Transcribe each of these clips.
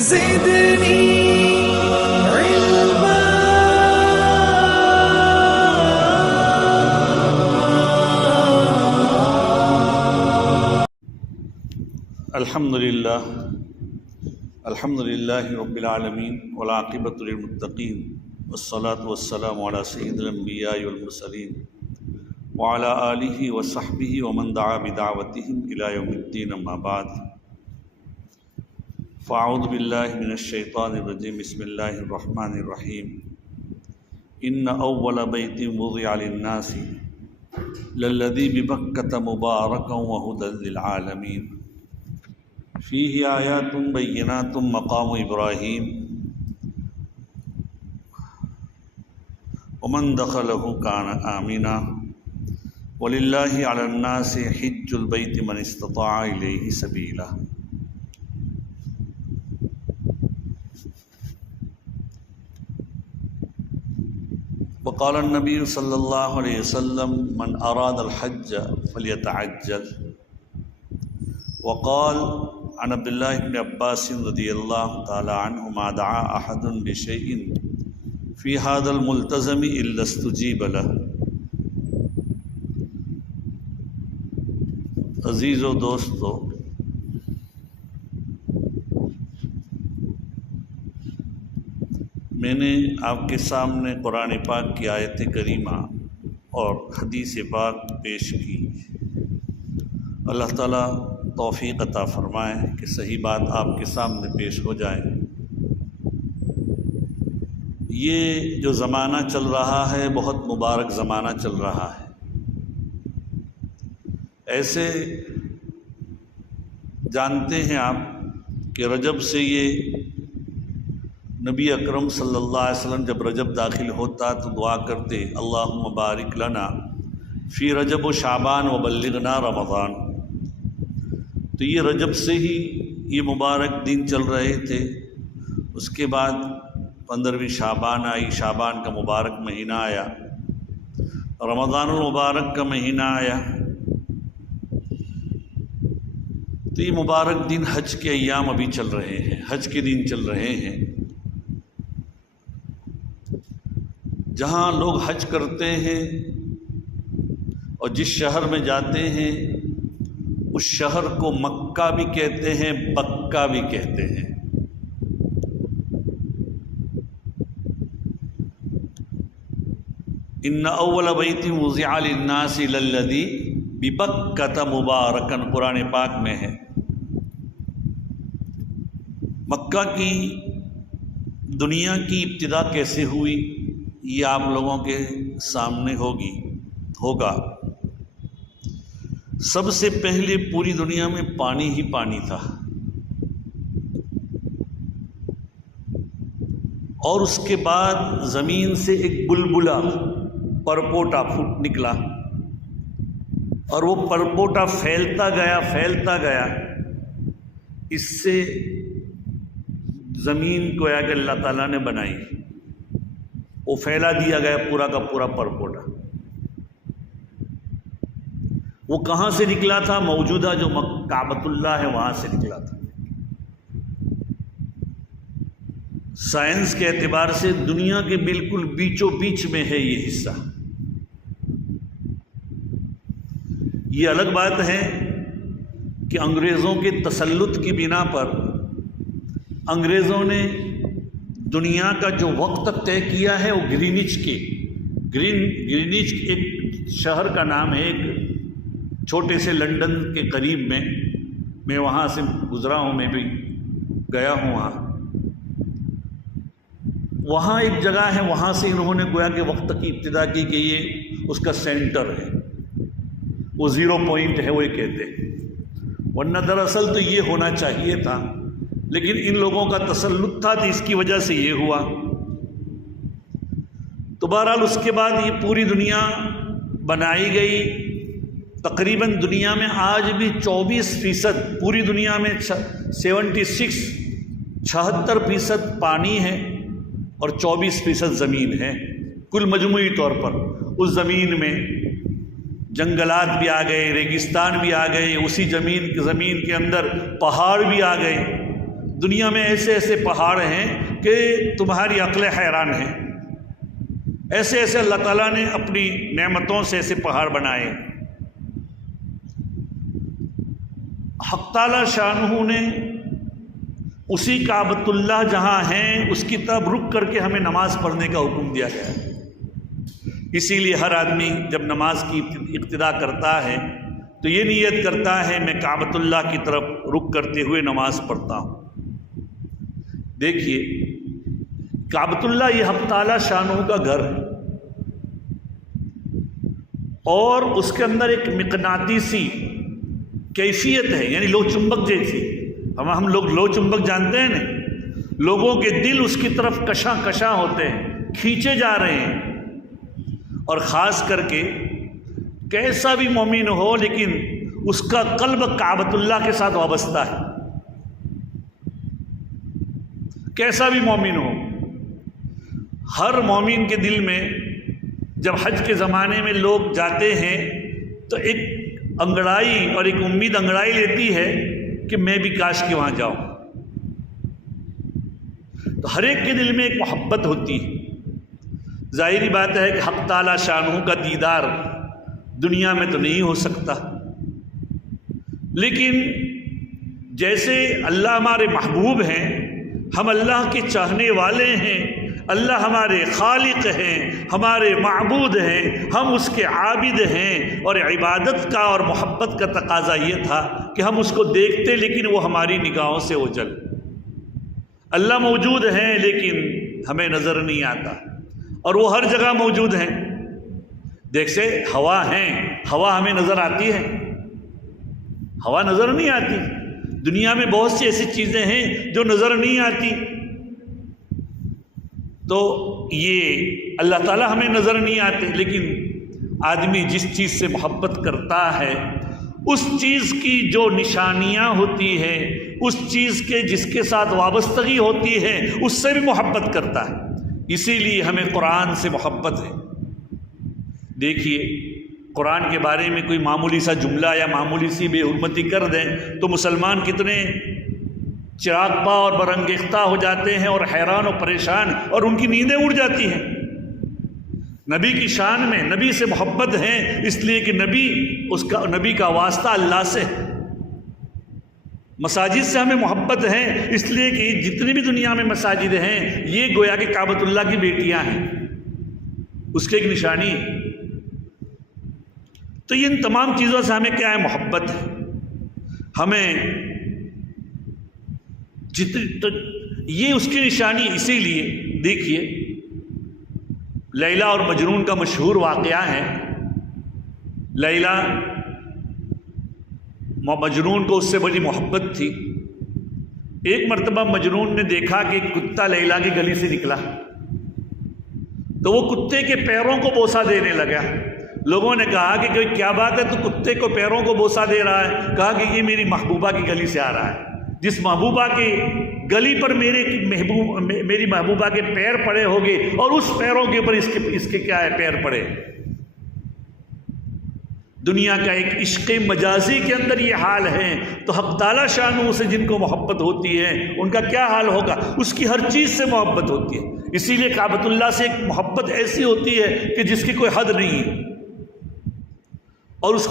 زدني علما. الحمد لله رب العالمين والعاقبة للمتقين والصلاة والسلام على سيد الأنبياء والمرسلين وعلى آله وصحبه ومن دعا بدعوتهم إلى يوم الدين. أما بعد، فأعوذ بالله من الشيطان الرجيم. بسم الله الرحمن الرحيم. إن أول بيت وضع للناس للذي ببكة مباركا وهدى للعالمين فيه آيات بينات مقام إبراهيم ومن دخله كان آمنا ولله على الناس حج البيت من استطاع إليه سبيلا. وقال النبي صلى الله عليه وسلم من أراد الحج فليتعجل. وقال عن عبد الله بن عباس رضي الله تعالى عنهما دعا أحد بشيء في هذا الملتزم إلا استجيب له. عزیز و دوستو، میں نے آپ کے سامنے قرآن پاک کی آیت کریمہ اور حدیث پاک پیش کی. اللہ تعالیٰ توفیق عطا فرمائے کہ صحیح بات آپ کے سامنے پیش ہو جائے. یہ جو زمانہ چل رہا ہے بہت مبارک زمانہ چل رہا ہے. ایسے جانتے ہیں آپ کہ رجب سے یہ نبی اکرم صلی اللہ علیہ وسلم جب رجب داخل ہوتا تو دعا کرتے اللہم بارک لنا فی رجب و شعبان و بلغنا رمضان. تو یہ رجب سے ہی یہ مبارک دن چل رہے تھے. اس کے بعد 15ویں شعبان آئی، شعبان کا مبارک مہینہ آیا، رمضان المبارک کا مہینہ آیا. تو یہ مبارک دن حج کے ایام ابھی چل رہے ہیں، حج کے دن چل رہے ہیں. جہاں لوگ حج کرتے ہیں اور جس شہر میں جاتے ہیں اس شہر کو مکہ بھی کہتے ہیں، بکہ بھی کہتے ہیں. ان اول بیت وضع للناس للذی ببکۃ مبارکا قرآن پاک میں ہے. مکہ کی دنیا کی ابتدا کیسے ہوئی یہ آپ لوگوں کے سامنے ہوگا. سب سے پہلے پوری دنیا میں پانی ہی پانی تھا، اور اس کے بعد زمین سے ایک بلبلہ پرپوٹا پھوٹ نکلا، اور وہ پرپوٹا پھیلتا گیا. اس سے زمین کو کہ اللہ تعالیٰ نے بنائی، وہ پھیلا دیا گیا پورا کا پورا پرپوٹا. وہ کہاں سے نکلا تھا؟ موجودہ جو کعبۃ اللہ ہے وہاں سے نکلا تھا. سائنس کے اعتبار سے دنیا کے بالکل بیچوں بیچ میں ہے یہ حصہ. یہ الگ بات ہے کہ انگریزوں کے تسلط کی بنا پر انگریزوں نے دنیا کا جو وقت طے کیا ہے وہ گرینچ ایک شہر کا نام ہے، ایک چھوٹے سے لندن کے قریب میں وہاں سے گزرا ہوں، میں بھی گیا ہوں. وہاں ایک جگہ ہے، وہاں سے انہوں نے گویا کہ وقت کی ابتدا کی کہ یہ اس کا سینٹر ہے، وہ 0 پوائنٹ ہے وہ یہ کہتے ہیں. ورنہ دراصل تو یہ ہونا چاہیے تھا، لیکن ان لوگوں کا تسلط تھا تو اس کی وجہ سے یہ ہوا. تو بہرحال اس کے بعد یہ پوری دنیا بنائی گئی. تقریباً دنیا میں آج بھی 24%، پوری دنیا میں 76% پانی ہے اور 24% زمین ہے. کل مجموعی طور پر اس زمین میں جنگلات بھی آ گئے، ریگستان بھی آ گئے، اسی زمین کے اندر پہاڑ بھی آ گئے. دنیا میں ایسے ایسے پہاڑ ہیں کہ تمہاری عقل حیران ہے، ایسے ایسے اللہ تعالیٰ نے اپنی نعمتوں سے ایسے پہاڑ بنائے۔ حق تعالیٰ شانہ نے اسی کعبۃ اللہ جہاں ہیں اس کی طرف رک کر کے ہمیں نماز پڑھنے کا حکم دیا گیا ہے۔ اسی لیے ہر آدمی جب نماز کی ابتدا کرتا ہے تو یہ نیت کرتا ہے میں کعبۃ اللہ کی طرف رک کرتے ہوئے نماز پڑھتا ہوں۔ دیکھیے کعبۃ اللہ یہ حق تعالیٰ شانہ کا گھر ہے، اور اس کے اندر ایک مقناطیسی کیفیت ہے، یعنی لو چمبک جیسی۔ ہم لوگ لو چمبک جانتے ہیں نا، لوگوں کے دل اس کی طرف کشاں کشاں ہوتے ہیں، کھینچے جا رہے ہیں۔ اور خاص کر کے کیسا بھی مومن ہو لیکن اس کا قلب کعبۃ اللہ کے ساتھ وابستہ ہے، کیسا بھی مومن ہو۔ ہر مومن کے دل میں جب حج کے زمانے میں لوگ جاتے ہیں تو ایک انگڑائی اور ایک امید انگڑائی لیتی ہے کہ میں بھی کاش کے وہاں جاؤں۔ تو ہر ایک کے دل میں ایک محبت ہوتی ہے۔ ظاہری بات ہے کہ حق تعالیٰ شانہ کا دیدار دنیا میں تو نہیں ہو سکتا، لیکن جیسے اللہ ہمارے محبوب ہیں، ہم اللہ کے چاہنے والے ہیں، اللہ ہمارے خالق ہیں، ہمارے معبود ہیں، ہم اس کے عابد ہیں، اور عبادت کا اور محبت کا تقاضا یہ تھا کہ ہم اس کو دیکھتے لیکن وہ ہماری نگاہوں سے اوجھل۔ اللہ موجود ہیں لیکن ہمیں نظر نہیں آتا، اور وہ ہر جگہ موجود ہیں۔ دیکھ سے ہوا ہیں، ہوا ہمیں نظر آتی ہے؟ ہوا نظر نہیں آتی۔ دنیا میں بہت سی ایسی چیزیں ہیں جو نظر نہیں آتی۔ تو یہ اللہ تعالیٰ ہمیں نظر نہیں آتے، لیکن آدمی جس چیز سے محبت کرتا ہے اس چیز کی جو نشانیاں ہوتی ہیں، اس چیز کے جس کے ساتھ وابستگی ہوتی ہے اس سے بھی محبت کرتا ہے۔ اسی لیے ہمیں قرآن سے محبت ہے۔ دیکھیے قرآن کے بارے میں کوئی معمولی سا جملہ یا معمولی سی بے حرمتی کر دیں تو مسلمان کتنے چراغ پا اور برانگیختہ ہو جاتے ہیں، اور حیران و پریشان، اور ان کی نیندیں اڑ جاتی ہیں۔ نبی کی شان میں نبی سے محبت ہے اس لیے کہ نبی کا واسطہ اللہ سے ہے۔ مساجد سے ہمیں محبت ہے اس لیے کہ جتنی بھی دنیا میں مساجد ہیں یہ گویا کہ کعبۃ اللہ کی بیٹیاں ہیں، اس کی ایک نشانی ہے۔ تو ان تمام چیزوں سے ہمیں کیا ہے؟ محبت ہے۔ ہمیں یہ اس کی نشانی۔ اسی لیے دیکھیے لیلا اور مجنون کا مشہور واقعہ ہے۔ لیلا مجنون کو اس سے بڑی محبت تھی۔ ایک مرتبہ مجنون نے دیکھا کہ ایک کتا لیلا کی گلی سے نکلا، تو وہ کتے کے پیروں کو بوسہ دینے لگا۔ لوگوں نے کہا کہ کیا بات ہے، تو کتے کو پیروں کو بوسہ دے رہا ہے؟ کہا کہ یہ میری محبوبہ کی گلی سے آ رہا ہے، جس محبوبہ کی گلی پر میری محبوبہ کے پیر پڑے ہوگے، اور اس پیروں کے اوپر اس کے کیا ہے؟ پیر پڑے۔ دنیا کا ایک عشق مجازی کے اندر یہ حال ہے، تو حق تعالیٰ شانہ سے جن کو محبت ہوتی ہے ان کا کیا حال ہوگا؟ اس کی ہر چیز سے محبت ہوتی ہے۔ اسی لیے کعبۃ اللہ سے ایک محبت ایسی ہوتی ہے کہ جس کی کوئی حد نہیں ہے، اور اس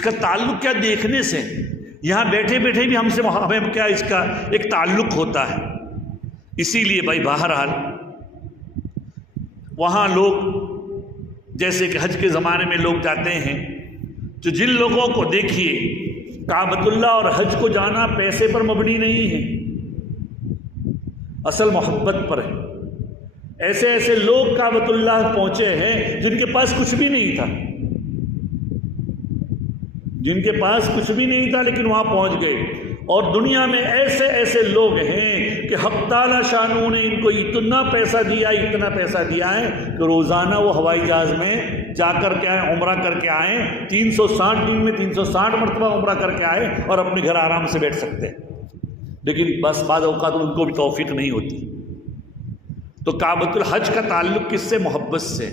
کا تعلق کیا؟ دیکھنے سے، یہاں بیٹھے بیٹھے بھی ہمیں کیا اس کا ایک تعلق ہوتا ہے۔ اسی لیے بھائی بہرحال وہاں لوگ جیسے کہ حج کے زمانے میں لوگ جاتے ہیں، تو جن لوگوں کو دیکھیے کعبۃ اللہ اور حج کو جانا پیسے پر مبنی نہیں ہے، اصل محبت پر ہے۔ ایسے ایسے لوگ کعبۃ اللہ پہنچے ہیں جن کے پاس کچھ بھی نہیں تھا، لیکن وہاں پہنچ گئے۔ اور دنیا میں ایسے ایسے لوگ ہیں کہ حق تعالیٰ شانہ نے ان کو اتنا پیسہ دیا ہے کہ روزانہ وہ ہوائی جہاز میں جا کر کے آئیں، عمرہ کر کے آئیں، 360 دن میں 360 مرتبہ عمرہ کر کے آئیں، اور اپنے گھر آرام سے بیٹھ سکتے ہیں۔ لیکن بس بعض اوقات ان کو بھی توفیق نہیں ہوتی۔ تو کعبۃ الحج کا تعلق کس سے؟ محبت سے۔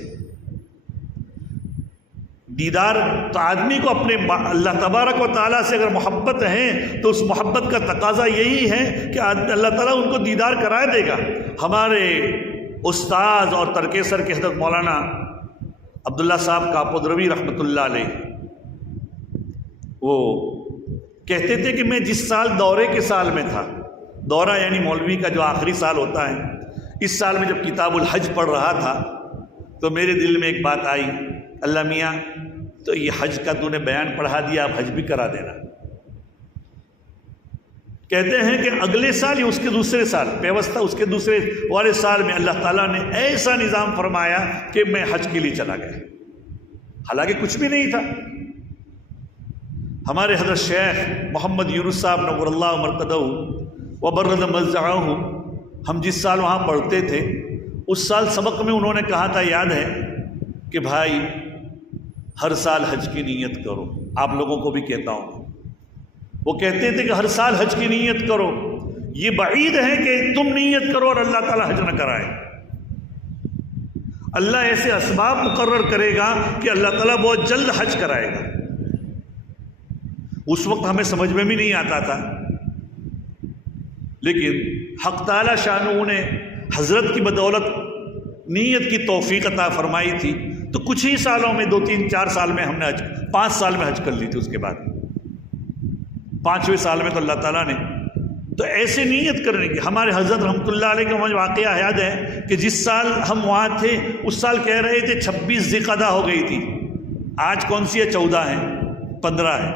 دیدار تو آدمی کو اپنے اللہ تبارک و تعالیٰ سے اگر محبت ہے تو اس محبت کا تقاضا یہی ہے کہ اللہ تعالیٰ ان کو دیدار کرا دے گا۔ ہمارے استاذ اور ترکیسر کے حضرت مولانا عبداللہ صاحب کاپودروی رحمۃ اللہ علیہ، وہ کہتے تھے کہ میں جس سال دورے کے سال میں تھا، دورہ یعنی مولوی کا جو آخری سال ہوتا ہے، اس سال میں جب کتاب الحج پڑھ رہا تھا تو میرے دل میں ایک بات آئی، اللہ میاں تو یہ حج کا تو نے بیان پڑھا دیا، اب حج بھی کرا دینا۔ کہتے ہیں کہ اگلے سال یا اس کے دوسرے سال، پیوستہ اس کے دوسرے والے سال میں اللہ تعالیٰ نے ایسا نظام فرمایا کہ میں حج کے لیے چلا گیا، حالانکہ کچھ بھی نہیں تھا۔ ہمارے حضرت شیخ محمد یونس صاحب نور اللہ مرقدہ وبرد مضجعہ، ہم جس سال وہاں پڑھتے تھے اس سال سبق میں انہوں نے کہا تھا، یاد ہے کہ بھائی ہر سال حج کی نیت کرو۔ آپ لوگوں کو بھی کہتا ہوں، وہ کہتے تھے کہ ہر سال حج کی نیت کرو، یہ بعید ہے کہ تم نیت کرو اور اللہ تعالیٰ حج نہ کرائے۔ اللہ ایسے اسباب مقرر کرے گا کہ اللہ تعالیٰ بہت جلد حج کرائے گا۔ اس وقت ہمیں سمجھ میں بھی نہیں آتا تھا، لیکن حق تعالیٰ شانہ نے حضرت کی بدولت نیت کی توفیق عطا فرمائی تھی، تو کچھ ہی سالوں میں 2 3 4 سال میں ہم نے 5 سال میں حج کر لی تھی۔ اس کے بعد 5ویں سال میں تو اللہ تعالیٰ نے تو ایسے نیت کرنے کی، ہمارے حضرت رحمۃ اللہ علیہ کا مجھے واقعہ یاد ہے کہ جس سال ہم وہاں تھے اس سال کہہ رہے تھے 26 ذیقعدہ ہو گئی تھی، آج کون سی ہے؟ 14 ہے، 15 ہے،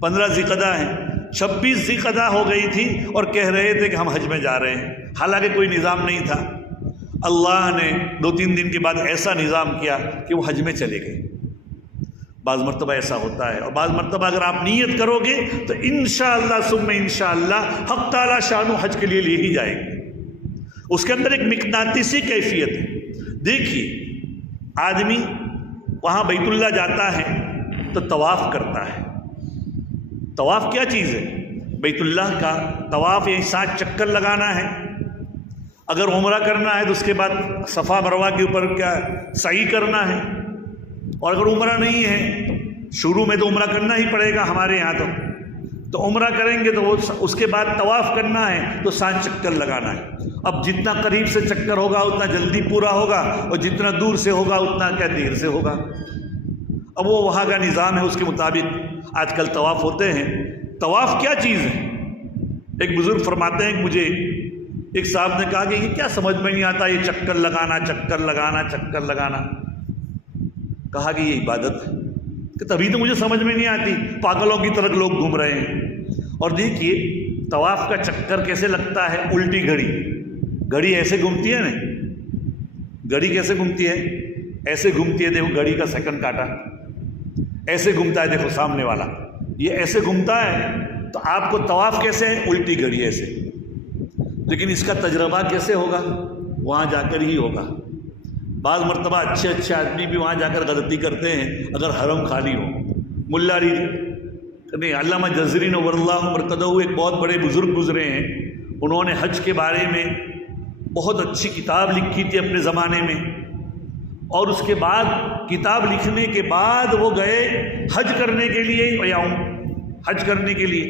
15 ذیقعدہ ہے، 26 ذیقعدہ ہو گئی تھی اور کہہ رہے تھے کہ ہم حج میں جا رہے ہیں، حالانکہ کوئی نظام نہیں تھا۔ اللہ نے 2-3 دن کے بعد ایسا نظام کیا کہ وہ حج میں چلے گئے۔ بعض مرتبہ ایسا ہوتا ہے، اور بعض مرتبہ اگر آپ نیت کرو گے تو انشاءاللہ ثم انشاءاللہ حق تعالیٰ شانہ حج کے لیے لے ہی جائے گی۔ اس کے اندر ایک مقناطیسی کیفیت ہے۔ دیکھیے آدمی وہاں بیت اللہ جاتا ہے تو طواف کرتا ہے۔ طواف کیا چیز ہے؟ بیت اللہ کا طواف یعنی 7 چکر لگانا ہے۔ اگر عمرہ کرنا ہے تو اس کے بعد صفا مروہ کے اوپر کیا سعی کرنا ہے، اور اگر عمرہ نہیں ہے، شروع میں تو عمرہ کرنا ہی پڑے گا ہمارے یہاں تو عمرہ کریں گے تو وہ اس کے بعد طواف کرنا ہے تو 7 چکر لگانا ہے۔ اب جتنا قریب سے چکر ہوگا اتنا جلدی پورا ہوگا، اور جتنا دور سے ہوگا اتنا کیا دیر سے ہوگا۔ اب وہ وہاں کا نظام ہے، اس کے مطابق آج کل طواف ہوتے ہیں۔ طواف کیا چیز ہے؟ ایک بزرگ فرماتے ہیں کہ مجھے ایک صاحب نے کہا کہ یہ کیا سمجھ میں نہیں آتا، یہ چکر لگانا چکر لگانا چکر لگانا۔ کہا کہ یہ عبادت ہے، کہ تبھی تو مجھے سمجھ میں نہیں آتی، پاگلوں کی طرح لوگ گھوم رہے ہیں۔ اور دیکھیے طواف کا چکر کیسے لگتا ہے، الٹی گھڑی، گھڑی ایسے گھومتی ہے نا، گھڑی کیسے گھومتی ہے؟ ایسے گھومتی ہے، دیکھو گھڑی کا سیکنڈ کاٹا ایسے گھومتا ہے، دیکھو سامنے والا یہ ایسے گھومتا ہے، تو آپ کو طواف کیسے ہے؟ الٹی گھڑی ایسے۔ لیکن اس کا تجربہ کیسے ہوگا؟ وہاں جا کر ہی ہوگا۔ بعض مرتبہ اچھے آدمی بھی وہاں جا کر غلطی کرتے ہیں اگر حرم خالی ہو۔ ملا علی نہیں، علامہ جزری نور اللہ مرقدہ ایک بہت بڑے بزرگ گزرے ہیں، انہوں نے حج کے بارے میں بہت اچھی کتاب لکھی تھی اپنے زمانے میں، اور اس کے بعد کتاب لکھنے کے بعد وہ گئے حج کرنے کے لیے، حج کرنے کے لیے،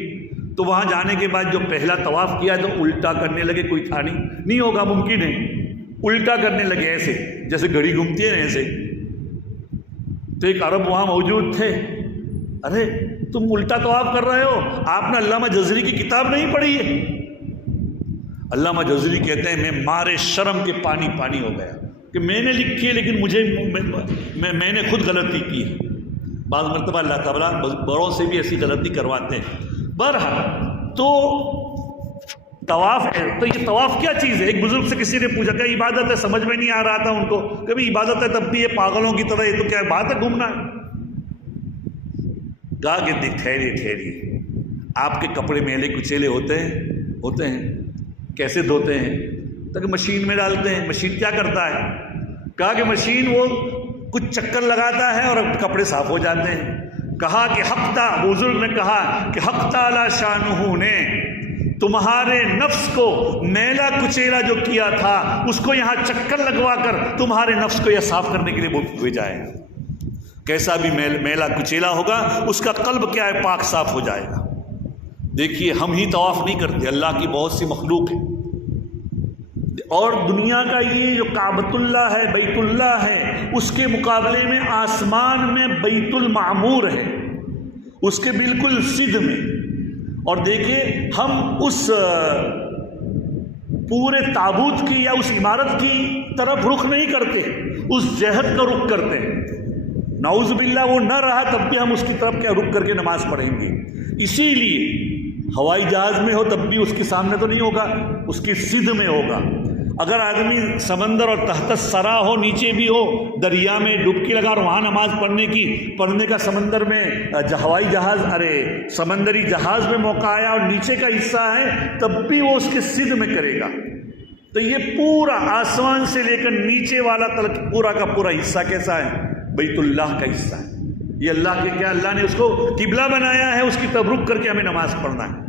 تو وہاں جانے کے بعد جو پہلا طواف کیا تو الٹا کرنے لگے، کوئی تھا نہیں ہوگا، ممکن ہے، الٹا کرنے لگے ایسے جیسے گھڑی گھومتی ہے ایسے۔ تو ایک عرب وہاں موجود تھے، ارے تم الٹا طواف کر رہے ہو، آپ نے علامہ جزری کی کتاب نہیں پڑھی ہے؟ علامہ جزری کہتے ہیں میں مارے شرم کے پانی پانی ہو گیا کہ میں نے لکھی ہے لیکن میں نے خود غلطی کی ہے۔ بعض مرتبہ اللہ تعالیٰ بڑوں سے بھی ایسی غلطی کرواتے ہیں۔ بہرحال تو طواف ہے، تو یہ طواف کیا چیز ہے؟ ایک بزرگ سے کسی نے پوچھا کہ عبادت ہے، سمجھ میں نہیں آ رہا تھا ان کو، کبھی عبادت ہے تب بھی یہ پاگلوں کی طرح، یہ تو کیا بات ہے گھومنا ہے؟ کہا کہ ٹھہریے، آپ کے کپڑے میلے کچیلے ہوتے ہیں، کیسے دھوتے ہیں؟ تاکہ مشین میں ڈالتے ہیں۔ مشین کیا کرتا ہے؟ کہا کہ مشین وہ کچھ چکر لگاتا ہے اور کپڑے صاف ہو جاتے ہیں۔ کہا کہ بزرگ نے کہا کہ حق تعالی شانہ نے تمہارے نفس کو میلا کچیلا جو کیا تھا اس کو یہاں چکر لگوا کر تمہارے نفس کو یہ صاف کرنے کے لیے بھیجا ہے۔ کیسا بھی میلا کچیلا ہوگا، اس کا قلب کیا ہے، پاک صاف ہو جائے گا۔ دیکھیے ہم ہی طواف نہیں کرتے، اللہ کی بہت سی مخلوق ہے، اور دنیا کا یہ جو کعبۃ اللہ ہے، بیت اللہ ہے، اس کے مقابلے میں آسمان میں بیت المعمور ہے، اس کے بالکل سدھ میں۔ اور دیکھیے ہم اس پورے تابوت کی یا اس عمارت کی طرف رخ نہیں کرتے، اس جہت کا رخ کرتے ہیں۔ نعوذ باللہ وہ نہ رہا تب بھی ہم اس کی طرف کیا رخ کر کے نماز پڑھیں گے۔ اسی لیے ہوائی جہاز میں ہو تب بھی اس کے سامنے تو نہیں ہوگا، اس کی سدھ میں ہوگا۔ اگر آدمی سمندر اور تحت الثری ہو، نیچے بھی ہو، دریا میں ڈبکی لگا اور وہاں نماز پڑھنے کا سمندر میں ہوائی جہاز سمندری جہاز میں موقع آیا اور نیچے کا حصہ ہے، تب بھی وہ اس کے سدھ میں کرے گا۔ تو یہ پورا آسمان سے لے کر نیچے والا تلک پورا کا پورا حصہ کیسا ہے؟ بیت اللہ کا حصہ ہے۔ یہ اللہ کے کیا، اللہ نے اس کو قبلہ بنایا ہے، اس کی طرف رخ کر کے ہمیں نماز پڑھنا ہے۔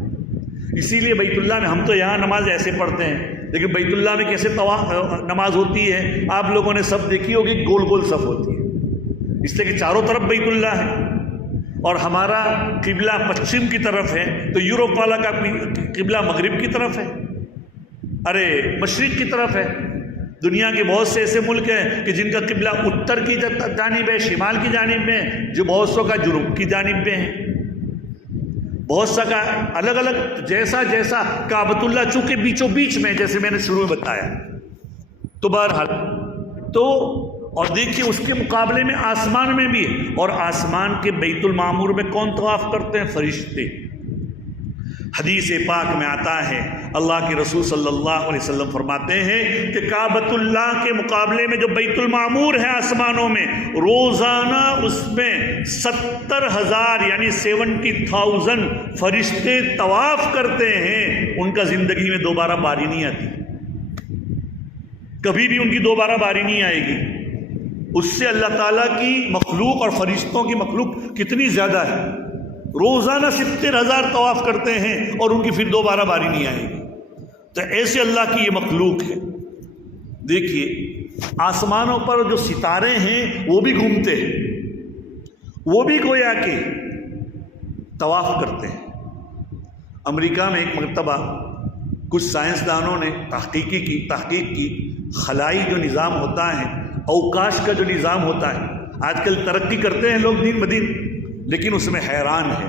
اسی لیے بیت اللہ میں ہم تو یہاں نماز ایسے پڑھتے ہیں، لیکن بیت اللہ میں کیسے نماز ہوتی ہے آپ لوگوں نے سب دیکھی ہوگی، گول گول صف ہوتی ہے، اس لیے کہ چاروں طرف بیت اللہ ہے، اور ہمارا قبلہ پچھم کی طرف ہے، تو یورپ والا کا قبلہ مغرب کی طرف ہے، مشرق کی طرف ہے۔ دنیا کے بہت سے ایسے ملک ہیں کہ جن کا قبلہ اتر کی جانب ہے، شمال کی جانب میں، جو بہت سو کا جنوب کی جانب میں ہے، بہت سا کا الگ الگ، جیسا کعبۃ اللہ چونکہ بیچوں بیچ میں، جیسے میں نے شروع میں بتایا۔ تو بہرحال اور دیکھیے اس کے مقابلے میں آسمان میں بھی ہے، اور آسمان کے بیت المعمور میں کون طواف کرتے ہیں؟ فرشتے۔ حدیث پاک میں آتا ہے، اللہ کے رسول صلی اللہ علیہ وسلم فرماتے ہیں کہ کعبۃ اللہ کے مقابلے میں جو بیت المعمور ہے آسمانوں میں، روزانہ اس میں 70,000 یعنی 70,000 فرشتے طواف کرتے ہیں۔ ان کا زندگی میں دوبارہ باری نہیں آتی، کبھی بھی ان کی دوبارہ باری نہیں آئے گی۔ اس سے اللہ تعالیٰ کی مخلوق اور فرشتوں کی مخلوق کتنی زیادہ ہے، روزانہ 70,000 طواف کرتے ہیں اور ان کی پھر دوبارہ باری نہیں آئے گی۔ تو ایسے اللہ کی یہ مخلوق ہے۔ دیکھیے آسمانوں پر جو ستارے ہیں وہ بھی گھومتے ہیں، وہ بھی گویا کہ طواف کرتے ہیں۔ امریکہ میں ایک مرتبہ کچھ سائنسدانوں نے تحقیق کی، خلائی جو نظام ہوتا ہے، اوکاش کا جو نظام ہوتا ہے، آج کل ترقی کرتے ہیں لوگ دن بدن، لیکن اس میں حیران ہے۔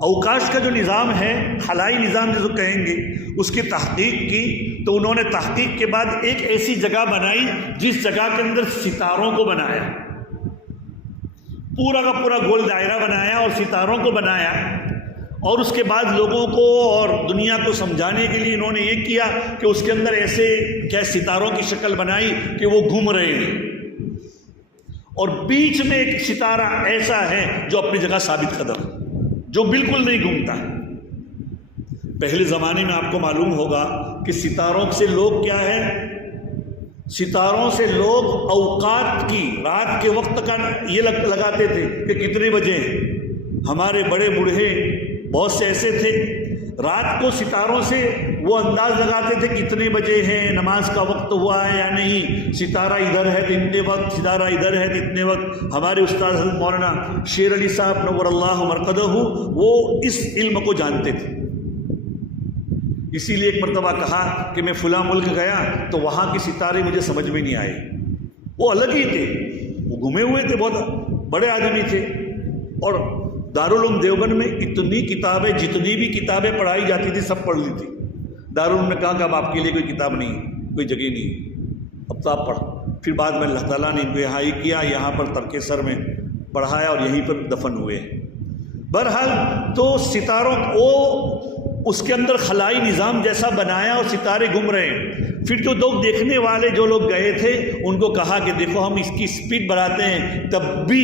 اوکاش کا جو نظام ہے، خلائی نظام جسے کہیں گے، اس کی تحقیق کی تو انہوں نے تحقیق کے بعد ایک ایسی جگہ بنائی جس جگہ کے اندر ستاروں کو بنایا، پورا کا پورا گول دائرہ بنایا اور ستاروں کو بنایا، اور اس کے بعد لوگوں کو اور دنیا کو سمجھانے کے لیے انہوں نے یہ کیا کہ اس کے اندر ایسے کیا ستاروں کی شکل بنائی کہ وہ گھوم رہے ہیں، اور بیچ میں ایک ستارہ ایسا ہے جو اپنی جگہ ثابت قدم، جو بالکل نہیں گھومتا۔ پہلے زمانے میں آپ کو معلوم ہوگا کہ ستاروں سے لوگ کیا ہے، ستاروں سے لوگ اوقات کی، رات کے وقت کا یہ لگاتے تھے کہ کتنے بجے ہیں۔ ہمارے بڑے بوڑھے بہت سے ایسے تھے، رات کو ستاروں سے وہ انداز لگاتے تھے کتنے بجے ہیں، نماز کا وقت ہوا ہے یا نہیں، ستارہ ادھر ہے تو اتنے وقت، ستارہ ادھر ہے تو اتنے وقت۔ ہمارے استاد حضرت مولانا شیر علی صاحب نور اللہ مرقدہ وہ اس علم کو جانتے تھے۔ اسی لیے ایک مرتبہ کہا کہ میں فلاں ملک گیا تو وہاں کے ستارے مجھے سمجھ میں نہیں آئے، وہ الگ ہی تھے، وہ گھومے ہوئے تھے، بہت بڑے آدمی تھے۔ اور دارالعلوم دیوبند میں اتنی کتابیں، جتنی بھی کتابیں پڑھائی جاتی تھی سب پڑھ لی تھی۔ دارالعلوم نے کہا کہ اب آپ کے لیے کوئی کتاب نہیں، کوئی جگہ نہیں، اب تو آپ پڑھ۔ پھر بعد میں اللہ تعالیٰ نے ان کو رہائی کیا، یہاں پر ترکیسر میں پڑھایا اور یہیں پر دفن ہوئے۔ بہرحال تو ستاروں کو اس کے اندر خلائی نظام جیسا بنایا اور ستارے گھوم رہے ہیں۔ پھر جو لوگ دیکھنے والے جو لوگ گئے تھے ان کو کہا کہ دیکھو ہم اس کی سپیڈ بڑھاتے ہیں تب بھی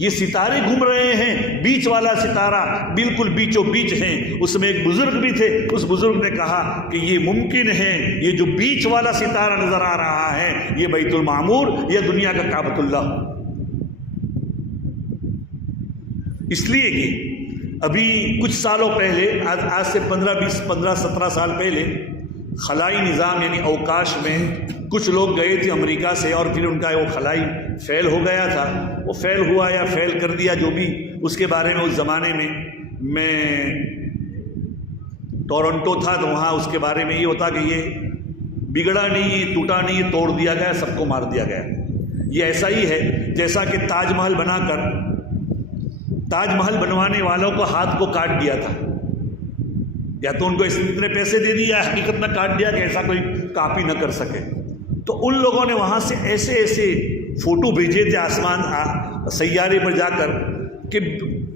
یہ ستارے گھوم رہے ہیں، بیچ والا ستارہ بالکل بیچوں بیچ ہیں۔ اس میں ایک بزرگ بھی تھے، اس بزرگ نے کہا کہ یہ ممکن ہے، یہ جو بیچ والا ستارہ نظر آ رہا ہے یہ بیت المعمور یا دنیا کا کعبۃ اللہ، اس لیے کہ ابھی کچھ سالوں پہلے، آج سے 15-17 سال پہلے، خلائی نظام یعنی اوکاش میں کچھ لوگ گئے تھے امریکہ سے، اور پھر ان کا وہ خلائی فیل ہو گیا تھا، وہ فیل ہوا یا فیل کر دیا جو بھی، اس کے بارے میں اس زمانے میں ٹورنٹو تھا تو وہاں اس کے بارے میں یہ ہوتا کہ یہ بگڑا نہیں، یہ ٹوٹا نہیں، یہ توڑ دیا گیا، سب کو مار دیا گیا۔ یہ ایسا ہی ہے جیسا کہ تاج محل بنا کر تاج محل بنوانے والوں کو ہاتھ کو کاٹ دیا تھا، یا تو ان کو اتنے پیسے دے دیا یا حقیقت میں کاٹ دیا کہ ایسا کوئی کاپی نہ کر سکے۔ تو ان لوگوں نے وہاں سے ایسے ایسے فوٹو بھیجے تھے آسمان سیارے پر جا کر کہ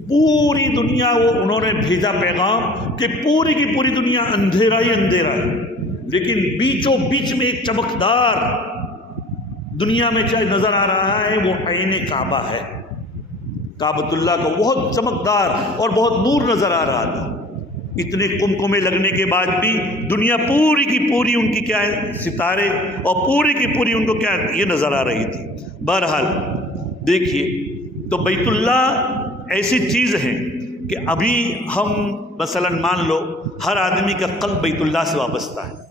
پوری دنیا، وہ انہوں نے بھیجا پیغام کہ پوری کی پوری دنیا اندھیرا ہی اندھیرا ہے، لیکن بیچوں بیچ میں ایک چمکدار دنیا میں نظر آ رہا ہے، وہ عین کعبہ ہے، کعبۃ اللہ کا بہت چمکدار اور بہت نور نظر آ رہا تھا۔ اتنے کمکمے لگنے کے بعد بھی دنیا پوری کی پوری ان کی کیا ہے، ستارے، اور پوری کی پوری ان کو کیا یہ نظر آ رہی تھی۔ بہرحال دیکھیے، تو بیت اللہ ایسی چیز ہے کہ ابھی ہم مثلا مان لو ہر آدمی کا قلب بیت اللہ سے وابستہ ہے،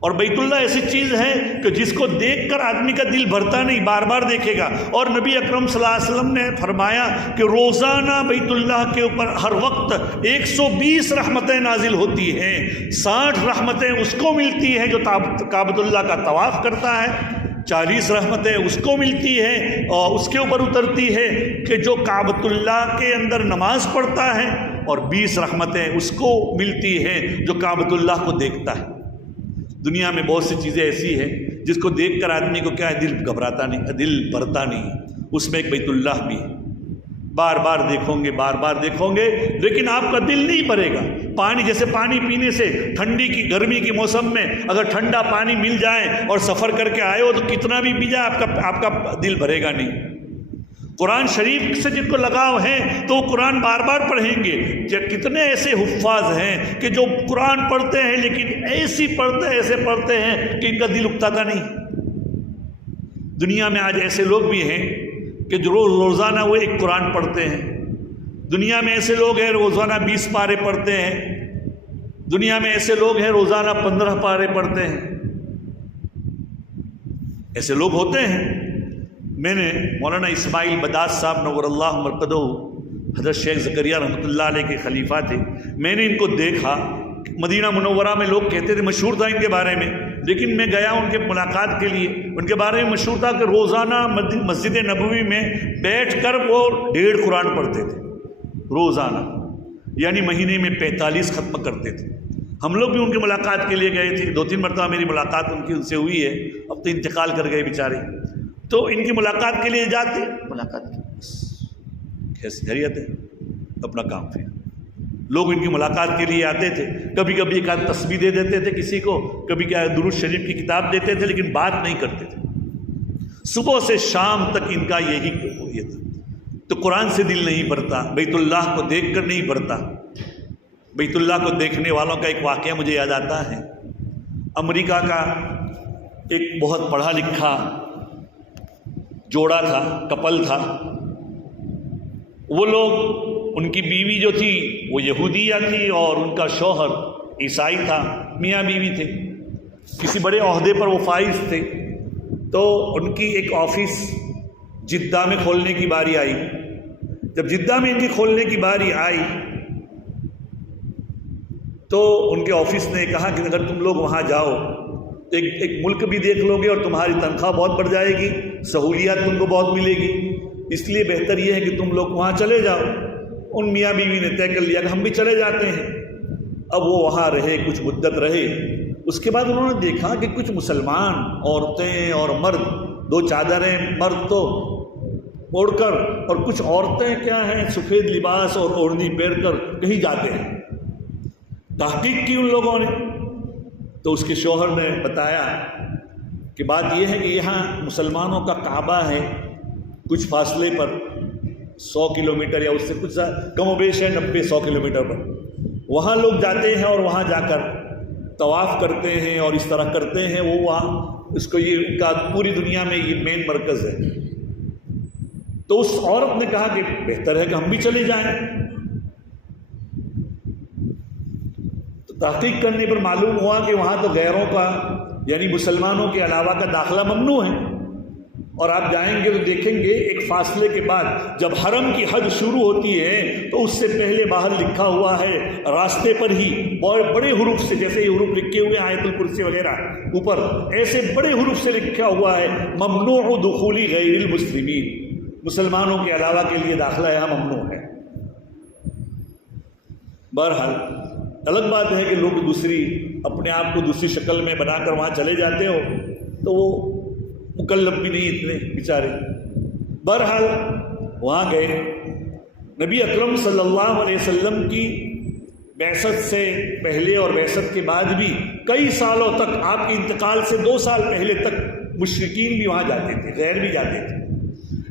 اور بیت اللہ ایسی چیز ہے کہ جس کو دیکھ کر آدمی کا دل بھرتا نہیں، بار بار دیکھے گا۔ اور نبی اکرم صلی اللہ علیہ وسلم نے فرمایا کہ روزانہ بیت اللہ کے اوپر ہر وقت 120 رحمتیں نازل ہوتی ہیں، 60 رحمتیں اس کو ملتی ہیں جو کعبۃ اللہ کا طواف کرتا ہے، 40 رحمتیں اس کو ملتی ہے اور اس کے اوپر اترتی ہے کہ جو کعبۃ اللہ کے اندر نماز پڑھتا ہے، اور 20 رحمتیں اس کو ملتی ہیں جو کعبۃ اللہ کو دیکھتا ہے۔ دنیا میں بہت سی چیزیں ایسی ہیں جس کو دیکھ کر آدمی کو کیا ہے، دل گھبراتا نہیں، دل بھرتا نہیں، اس میں ایک بیت اللہ بھی ہے۔ بار بار دیکھو گے لیکن آپ کا دل نہیں بھرے گا۔ پانی، جیسے پانی پینے سے ٹھنڈی کی گرمی کی موسم میں اگر ٹھنڈا پانی مل جائے اور سفر کر کے آئے ہو تو کتنا بھی پی جائے آپ کا دل بھرے گا نہیں۔ قرآن شریف سے جن کو لگاؤ ہے تو وہ قرآن بار بار پڑھیں گے۔ کتنے ایسے حفاظ ہیں کہ جو قرآن پڑھتے ہیں لیکن ایسے پڑھتے ہیں کہ ان کا دل اکتاتا نہیں۔ دنیا میں آج ایسے لوگ بھی ہیں کہ جو روزانہ وہ ایک قرآن پڑھتے ہیں، دنیا میں ایسے لوگ ہیں روزانہ 20 پارے پڑھتے ہیں، دنیا میں ایسے لوگ ہیں روزانہ 15 پارے پڑھتے ہیں، ایسے لوگ ہوتے ہیں۔ میں نے مولانا اسماعیل بداس صاحب نور اللہ مرقدہ، حضرت شیخ زکریا رحمۃ اللہ علیہ کے خلیفہ تھے، میں نے ان کو دیکھا مدینہ منورہ میں، لوگ کہتے تھے، مشہور تھا ان کے بارے میں، لیکن میں گیا ان کے ملاقات کے لیے، ان کے بارے میں مشہور تھا کہ روزانہ مسجد نبوی میں بیٹھ کر وہ 1.5 قرآن پڑھتے تھے روزانہ، یعنی مہینے میں 45 ختم کرتے تھے۔ ہم لوگ بھی ان کی ملاقات کے لیے گئے تھے، 2-3 مرتبہ میری ملاقات ان سے ہوئی ہے، اب تو انتقال کر گئے بیچارے۔ تو ان کی ملاقات کے لیے جاتے، ملاقات کی خیریت ہے، اپنا کام پھر لوگ ان کی ملاقات کے لیے آتے تھے، کبھی کبھی ایک آدھ تسبیح دے دیتے تھے کسی کو، کبھی کیا درود شریف کی کتاب دیتے تھے، لیکن بات نہیں کرتے تھے۔ صبح سے شام تک ان کا یہی یہ تھا۔ تو قرآن سے دل نہیں بھرتا، بیت اللہ کو دیکھ کر نہیں بھرتا۔ بیت اللہ کو دیکھنے والوں کا ایک واقعہ مجھے یاد آتا ہے۔ امریکہ کا ایک بہت پڑھا لکھا جوڑا تھا، کپل تھا، وہ لوگ، ان کی بیوی جو تھی وہ یہودیہ تھی اور ان کا شوہر عیسائی تھا، میاں بیوی تھے، کسی بڑے عہدے پر وہ فائز تھے۔ تو ان کی ایک آفس جدہ میں کھولنے کی باری آئی۔ جب جدہ میں ان کی کھولنے کی باری آئی تو ان کے آفس نے کہا کہ اگر تم لوگ وہاں جاؤ ایک ملک بھی دیکھ لو گے اور تمہاری تنخواہ بہت بڑھ جائے گی، سہولیات تم کو بہت ملے گی، اس لیے بہتر یہ ہے کہ تم لوگ وہاں چلے جاؤ۔ ان میاں بیوی نے طے کر لیا کہ ہم بھی چلے جاتے ہیں۔ اب وہ وہاں رہے، کچھ مدت رہے، اس کے بعد انہوں نے دیکھا کہ کچھ مسلمان عورتیں اور مرد، 2 چادریں مرد تو اوڑھ کر اور کچھ عورتیں کیا ہیں سفید لباس اور اوڑھنی پہن کر کہیں جاتے ہیں۔ تحقیق کی ان لوگوں نے، تو اس کے شوہر نے بتایا کہ بات یہ ہے کہ یہاں مسلمانوں کا کعبہ ہے کچھ فاصلے پر، 100 کلومیٹر یا اس سے کچھ کم و بیش ہے، 90-100 کلومیٹر پر، وہاں لوگ جاتے ہیں اور وہاں جا کر طواف کرتے ہیں اور اس طرح کرتے ہیں۔ وہ وہاں اس کو یہ ان کا پوری دنیا میں یہ مین مرکز ہے۔ تو اس عورت نے کہا کہ بہتر ہے کہ ہم بھی چلے جائیں۔ تو تحقیق کرنے پر معلوم ہوا کہ وہاں تو غیروں کا، یعنی مسلمانوں کے علاوہ کا داخلہ ممنوع ہے، اور آپ جائیں گے تو دیکھیں گے ایک فاصلے کے بعد جب حرم کی حد شروع ہوتی ہے تو اس سے پہلے باہر لکھا ہوا ہے راستے پر ہی بڑے حروف سے، جیسے یہ حروف لکھے ہوئے آیت الکرسی وغیرہ اوپر ایسے بڑے حروف سے لکھا ہوا ہے ممنوع دخول غیر المسلمین، مسلمانوں کے علاوہ کے لیے داخلہ یہاں ممنوع ہے۔ بہرحال الگ بات ہے کہ لوگ اپنے آپ کو دوسری شکل میں بنا کر وہاں چلے جاتے ہو تو وہ مکلف بھی نہیں اتنے بیچارے۔ بہرحال وہاں گئے، نبی اکرم صلی اللہ علیہ وسلم کی بعثت سے پہلے اور بعثت کے بعد بھی کئی سالوں تک، آپ کے انتقال سے 2 سال پہلے تک مشرکین بھی وہاں جاتے تھے، غیر بھی جاتے تھے،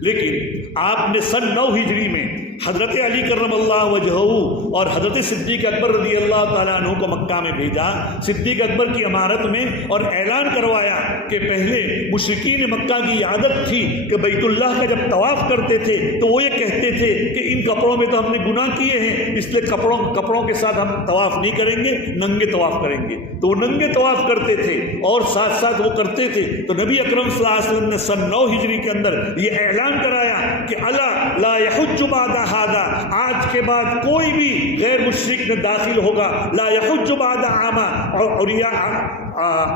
لیکن آپ نے سن 9 ہجری میں حضرت علی کرم اللہ وجہہ اور حضرت صدیق اکبر رضی اللہ تعالیٰ عنہ کو مکہ میں بھیجا، صدیق اکبر کی امارت میں، اور اعلان کروایا کہ پہلے مشرکین مکہ کی عادت تھی کہ بیت اللہ کا جب طواف کرتے تھے تو وہ یہ کہتے تھے کہ ان کپڑوں میں تو ہم نے گناہ کیے ہیں، اس لیے کپڑوں کے ساتھ ہم طواف نہیں کریں گے، ننگے طواف کریں گے۔ تو وہ ننگے طواف کرتے تھے اور ساتھ ساتھ وہ کرتے تھے۔ تو نبی اکرم صلی اللہ علیہ وسلم نے سن 9 ہجری کے اندر یہ اعلان کرایا کہ الا لا یحج بعد هذا، آج کے بعد کوئی بھی غیر مشرک میں داخل ہوگا، لا یحج بعد عاما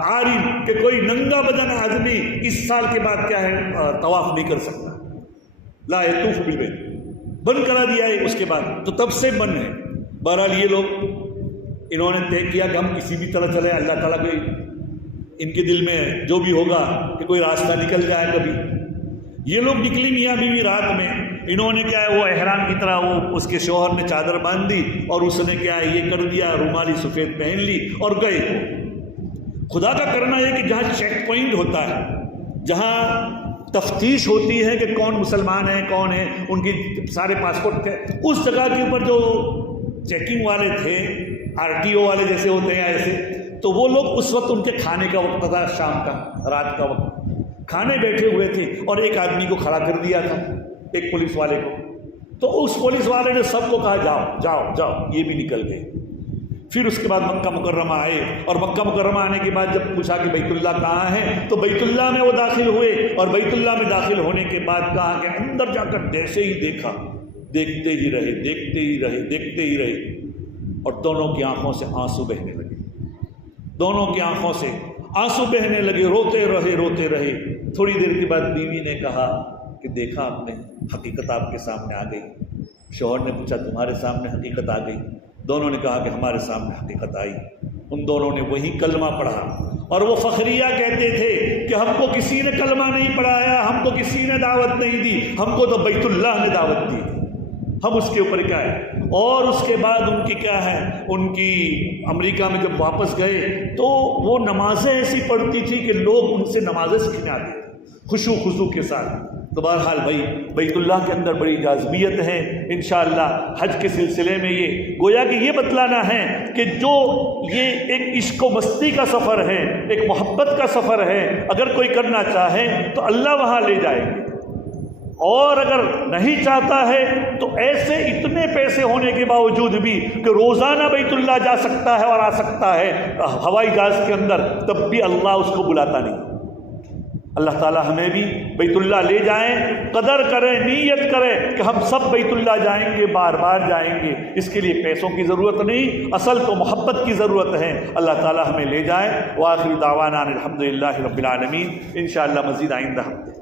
عاری، کہ کوئی ننگا بدن آدمی اس سال کے بعد کیا ہے طواف نہیں کر سکتا، لا یطوف بالبیت، بند کرا دیا ہے اس کے بعد، تو تب سے بند ہے۔ بہرحال یہ لوگ انہوں نے طے کیا کہ ہم کسی بھی طرح چلے، اللہ تعالیٰ کو ان کے دل میں جو بھی ہوگا کہ کوئی راستہ نکل جائے کبھی۔ یہ لوگ نکلی میاں بیوی رات میں، انہوں نے کیا ہے وہ احرام کی طرح وہ اس کے شوہر نے چادر باندھ دی اور اس نے کیا ہے یہ کر دیا، رومالی سفید پہن لی اور گئے۔ خدا کا کرنا ہے کہ جہاں چیک پوائنٹ ہوتا ہے، جہاں تفتیش ہوتی ہے کہ کون مسلمان ہیں کون ہے، ان کی سارے پاسپورٹ تھے، اس جگہ کے اوپر جو چیکنگ والے تھے، RTO والے جیسے ہوتے ہیں ایسے، تو وہ لوگ اس وقت ان کے کھانے کا وقت تھا، شام کا، رات کا وقت، کھانے بیٹھے ہوئے تھے، اور ایک آدمی کو کھڑا کر دیا تھا، ایک پولیس والے کو۔ تو اس پولیس والے نے سب کو کہا جاؤ جاؤ جاؤ، یہ بھی نکل گئے۔ پھر اس کے بعد مکہ مکرمہ آئے، اور مکہ مکرمہ آنے کے بعد جب پوچھا کہ بیت اللہ کہاں ہے، تو بیت اللہ میں وہ داخل ہوئے، اور بیت اللہ میں داخل ہونے کے بعد کہا کہ اندر جا کر جیسے ہی دیکھا، دیکھتے ہی رہے دیکھتے ہی رہے دیکھتے ہی رہے، اور دونوں کی آنکھوں سے آنسو بہنے لگے، دونوں کی آنکھوں سے آنسو بہنے لگے، روتے رہے روتے رہے۔ تھوڑی دیر کے بعد بیوی نے کہا کہ دیکھا آپ نے، حقیقت آپ کے سامنے آ گئی۔ شوہر نے پوچھا تمہارے سامنے حقیقت آ گئی؟ دونوں نے کہا کہ ہمارے سامنے حقیقت آئی۔ ان دونوں نے وہی کلمہ پڑھا، اور وہ فخریہ کہتے تھے کہ ہم کو کسی نے کلمہ نہیں پڑھایا، ہم کو کسی نے دعوت نہیں دی، ہم کو تو بیت اللہ نے دعوت دی، ہم اس کے اوپر کیا ہے۔ اور اس کے بعد ان کی کیا ہے، ان کی امریکہ میں جب واپس گئے تو وہ نمازیں ایسی پڑھتی تھی کہ لوگ ان سے نمازیں سیکھنے آتے تھے خشوع خضوع کے ساتھ۔ تو بہرحال بھائی بیت اللہ کے اندر بڑی جاذبیت ہے۔ انشاءاللہ حج کے سلسلے میں یہ گویا کہ یہ بتلانا ہے کہ جو یہ ایک عشق و مستی کا سفر ہے، ایک محبت کا سفر ہے، اگر کوئی کرنا چاہے تو اللہ وہاں لے جائے گے، اور اگر نہیں چاہتا ہے تو ایسے اتنے پیسے ہونے کے باوجود بھی کہ روزانہ بیت اللہ جا سکتا ہے اور آ سکتا ہے ہوائی جہاز کے اندر، تب بھی اللہ اس کو بلاتا نہیں۔ اللہ تعالیٰ ہمیں بھی بیت اللہ لے جائیں، قدر کریں، نیت کریں کہ ہم سب بیت اللہ جائیں گے، بار بار جائیں گے۔ اس کے لیے پیسوں کی ضرورت نہیں، اصل تو محبت کی ضرورت ہے۔ اللہ تعالیٰ ہمیں لے جائے۔ وآخر دعوانا الحمدللہ رب العالمین۔ انشاءاللہ مزید آئندہ ہفتے